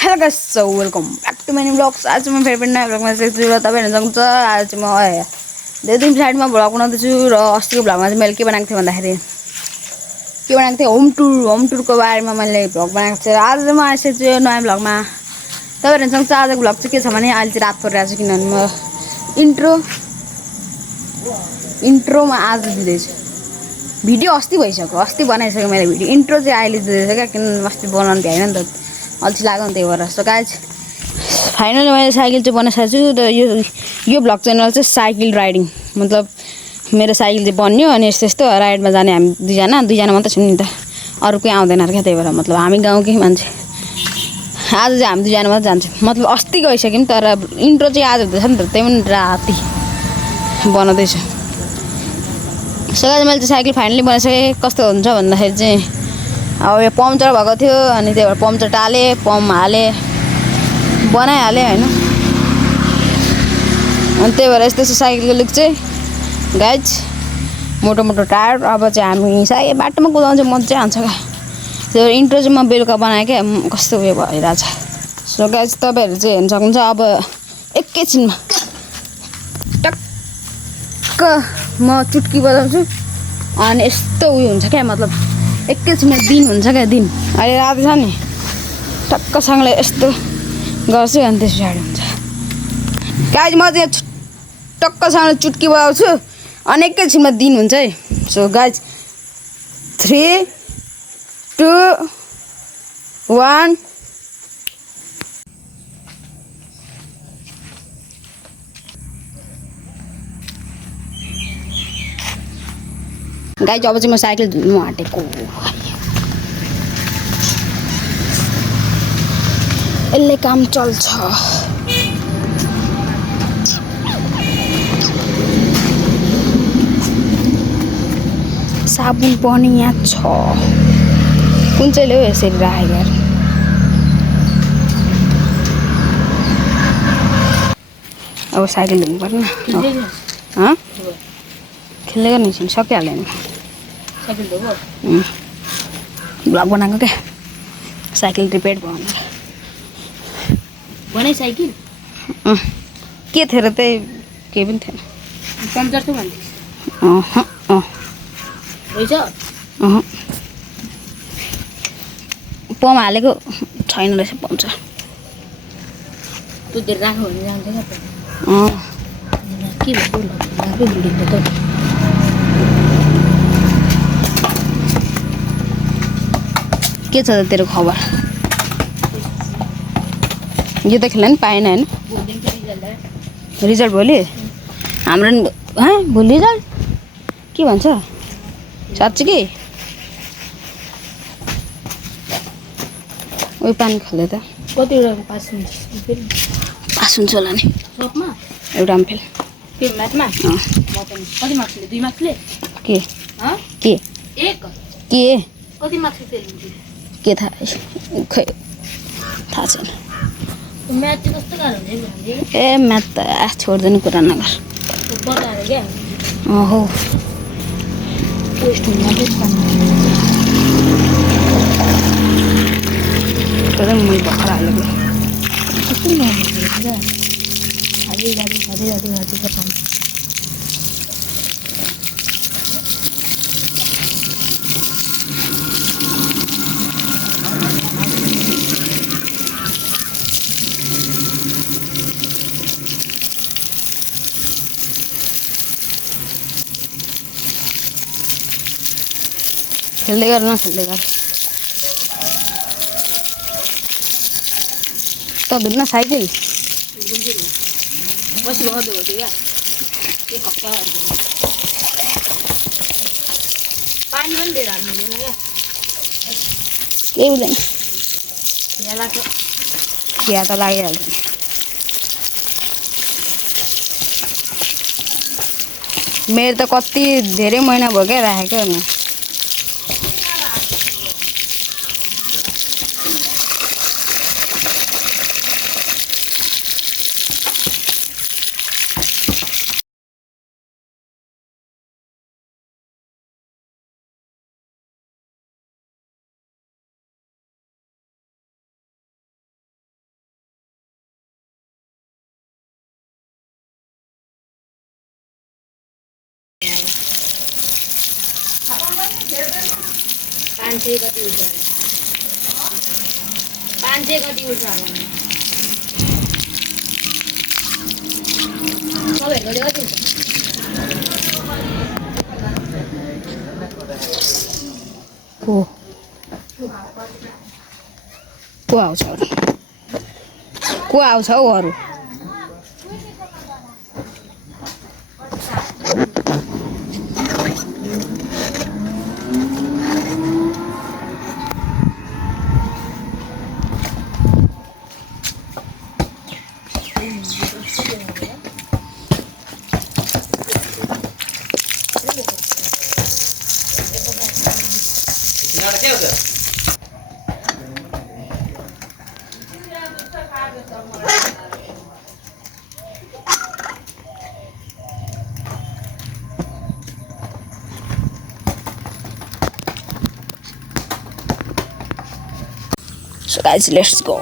Hello guys, so welcome back to my new blogs. आज म फेरि पनि नयाँ ब्लगमा चाहिँ तपाईहरु सक्नुहुन्छ। आज म धेरै दिन साइडमा भ्लग बनाउँदैछु र अस्तिको भ्लगमा चाहिँ मैले के बनाएको थिएँ भन्दाखेरि होम टुरको बारेमा मैले भ्लग बनाएको थिएँ। आज म आइसकेको छु नयाँ भ्लगमा। तपाईहरु सक्नुहुन्छ आजको भ्लग चाहिँ के छ भने अहिले चाहिँ रात परिरहेको छ किनभने म इन्ट्रोमा आज दिँदैछु। भिडियो अस्ति भइसक्यो, अस्ति बनाइसकेँ मैले भिडियो। इन्ट्रो चाहिँ अहिले दिँदैछ क्या, किन अस्ति बनाउनु भ्याएन नि त, अल्छी लाग्यो नि, त्यही भएर। सो गाइज फाइनली मैले साइकल चाहिँ बनाइसकेको छु। र यो भ्लग च्यानल चाहिँ साइकल राइडिङ, मतलब मेरो साइकल चाहिँ बन्यो अनि यस्तो यस्तो राइडमा जाने हामी दुईजना मात्रै छौँ नि त, अरू कोही आउँदैन क्या। त्यही भएर मतलब हामी गाउँकै मान्छे। आज चाहिँ हामी दुईजना मात्रै जान्छौँ, मतलब अस्ति गइसक्यौँ तर इन्ट्रो चाहिँ आज हुँदैछ नि त, त्यही पनि राति बनाउँदैछु। सो गाइज मैले चाहिँ साइकल फाइनली बनाइसकेँ। कस्तो हुन्छ भन्दाखेरि चाहिँ अब यो पम्चर भएको थियो अनि त्यही भएर पम्चर टालेँ, पम्प हालेँ, बनाइहालेँ होइन। अनि त्यही भएर यस्तो साइकलको लुक चाहिँ गाइज। मोटो मोटो टायर। अब चाहिँ हामी बाटोमा कुदाउँछ मजा आउँछ क्या। त्यो इन्ट्रो चाहिँ म बेलुका बनाएँ क्या, कस्तो उयो भइरहेछ। सो गाइज तपाईँहरू चाहिँ हेर्न सक्नुहुन्छ। अब एकैछिनमा टक्क म चुट्की बजाउँछु अनि यस्तो उयो हुन्छ क्या, मतलब एकैछिनमा दिन हुन्छ क्या, दिन। अहिले राति छ नि, टक्कसँगले यस्तो गर्छु अनि त्यस पछाडि हुन्छ। गाइज म चाहिँ टक्कसँगले चुट्की बजाउँछु अनि एकैछिनमा दिन हुन्छ है। So guys 3, 2, 1। गाइज अब चाहिँ म साइकल धुनु आँटेको। यसले काम चल्छ। साबुन पनि यहाँ छ। कुन चाहिँले हो यसरी राखेको यार। अब साइकल धुनु पर्ने खेल्दै गर्ने छिन्, सकिहाल्यो नि। भ्लग बनाएको क्या, साइकल रिपेयर भयो भनेर। साइकल के थियो र, त्यही केही पनि थिएन। पम्चर थियो भन्थ्यो। पम्प हालेको छैन रहेछ पम्चर। तुदेर राख्यो भने जान्छ क्या के के छ त तेरो खबर? यो त खेल्न नि पाएन होइन। रिजल्ट भोलि हाम्रो भोलि रिजल्ट के भन्छ साँच्ची कि? उयो पानी खाले त कतिवटा पास हुन्छ होला नि। एउटा पनि फेल। के म्याथमा? कति मार्क्सले? 2 मार्क्सले? के कति मार्क्सले फेल हुन्छ? के थाहा, खै थाहा छैन। म्याथ चाहिँ कस्तो गाह्रो हुन्छ? ए म्याथ त छोड्दैन, कुरा नगर। बताएर क्या हो तर मैले भर्खर हालेको कस्तो खेल्दै गर न, खेल्दै गर त धुन्न साइकल। पानी पनि धेरै हाल्नु हुँदैन क्या, केही हुँदैन। खिया त लागिहाल्छ। मेरो त कति धेरै महिना भयो क्या राखेको। 500 कति उठ्यो होला 500 कति उठ्यो होला सबैको कति उठ्यो को आउँछ अरू को आउँछ हौ अरू So guys, let's go.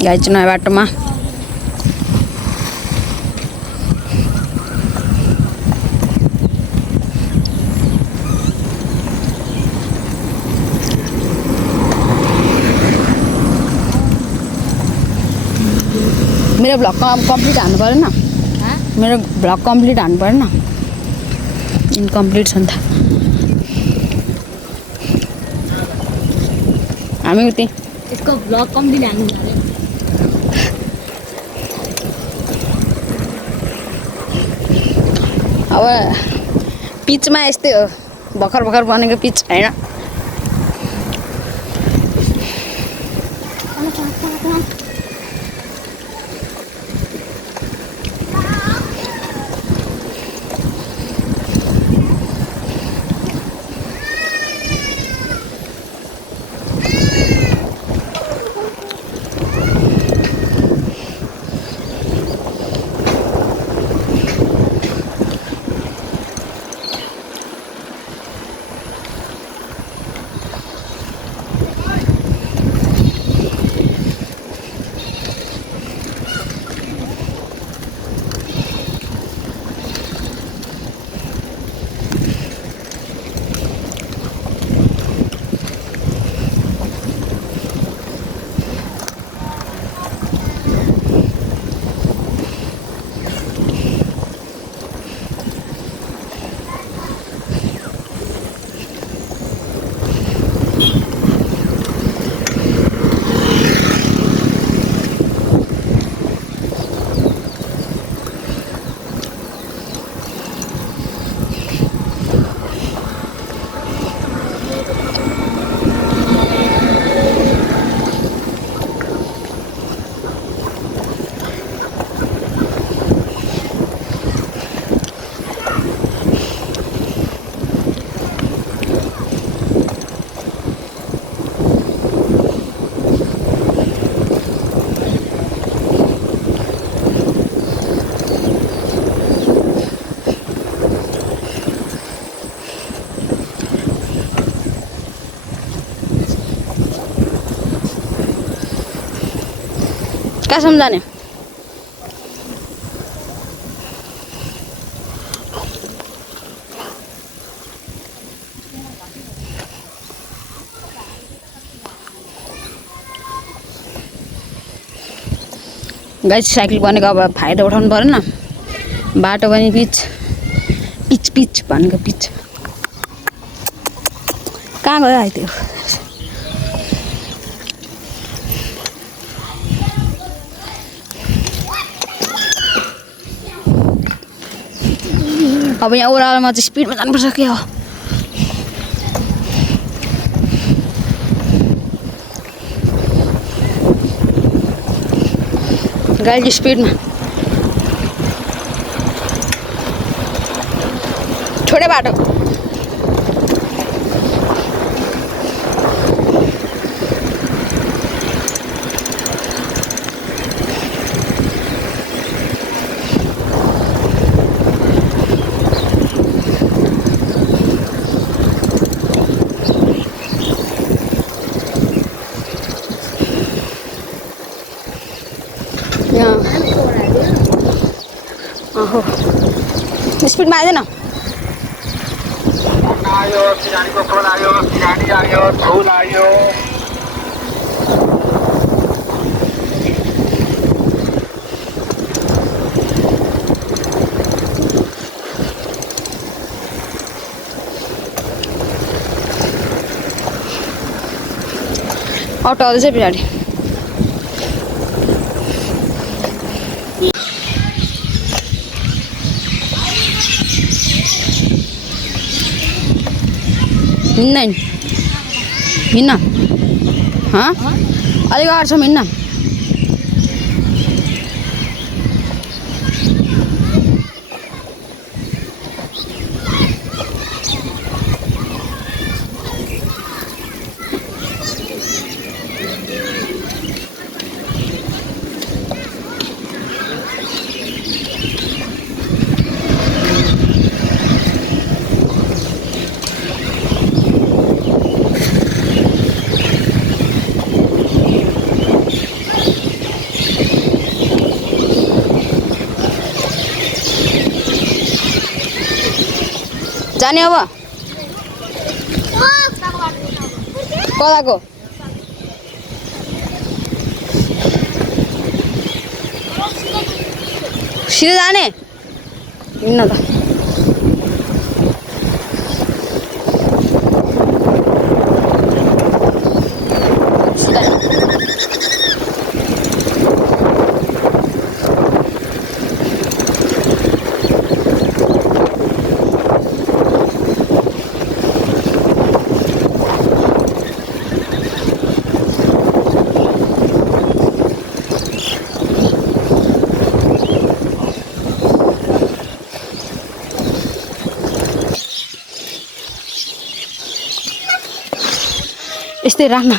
Guys, नयाँ बाटोमा मेरो भ्लग कम्प्लिट हान्नु परेन मेरो भ्लग कम्प्लिट हान्नु परेन इनकम्प्लिट छ नि त हामी उति यसको भ्लग कम्प्लिट हान्नु पर्यो अब पिचमा यस्तै हो भर्खर भर्खर बनेको पिच हैन कहाँसम्म जाने गाइस साइकल बनेको अब फाइदा उठाउनु पर्दैन बाटो पनि पिच पिच पिच भनेको पिच कहाँ गयो आइदियो अब यहाँ ओह्रालोमा चाहिँ स्पिडमा जानुपर्छ के हो गाडी स्पिडमा छोडे बाटो ओहो स्पिडमा आइदैन आयो सिरानीको फोन आयो सिरानी आयो फुल आयो अटो आउँदैछ पछाडि हिँड्न हिँड्न अलिक अगाडि छौँ हिँड्न जाने अब कताको सिधै जाने हिँड्न त यस्तै राख्न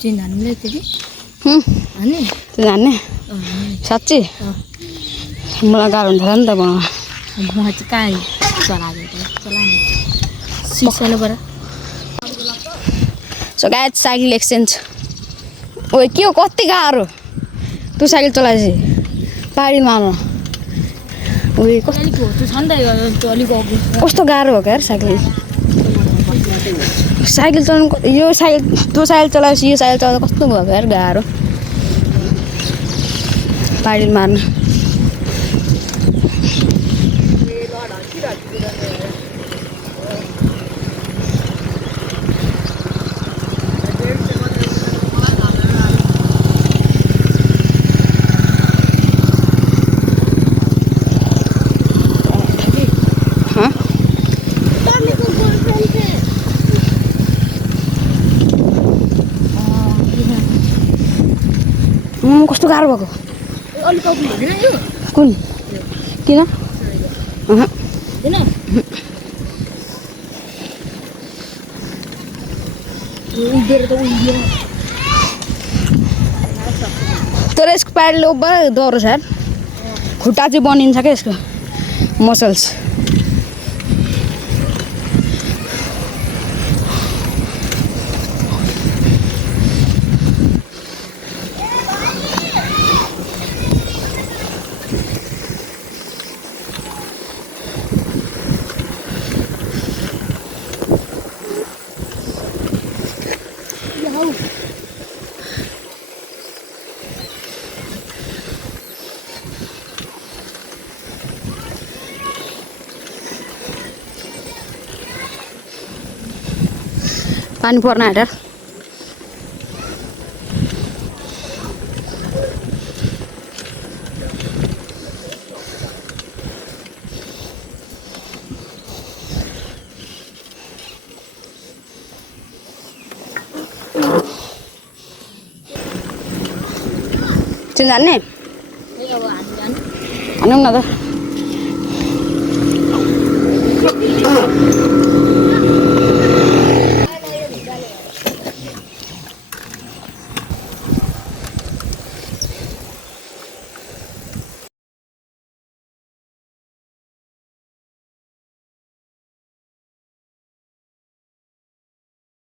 चिन्जानुले त्यति त्यो जान्ने साँच्ची मलाई गाह्रो हुन्छ नि त बनाउन म चाहिँ कहाँ चलाने सिसालोबाट सो गाइस साइकल एक्सचेन्ज ओ के हो कति गाह्रो तँ साइकल चलाएपछि पाहाडी मार्न उयो अलिक होचो छ नि त अलिक अघि कस्तो गाह्रो हो क्या साइकल साइकल चलाउनु यो साइकल तँ साइकल चलाएपछि यो साइकल चलाउँदा कस्तो भएको यार गाह्रो पाहाडी मार्न कस्तो गाह्रो भएको अलिक अघि हुँदैन यो कुन किन होइन उभिएर त उभियो तर यसको प्याडले ओभर डह्रो छ यार खुट्टा चाहिँ बनिन्छ क्या यसको मसल्स पानी पर्न आँट्यो चाहिँ जान्ने अब हामी हानौँ न त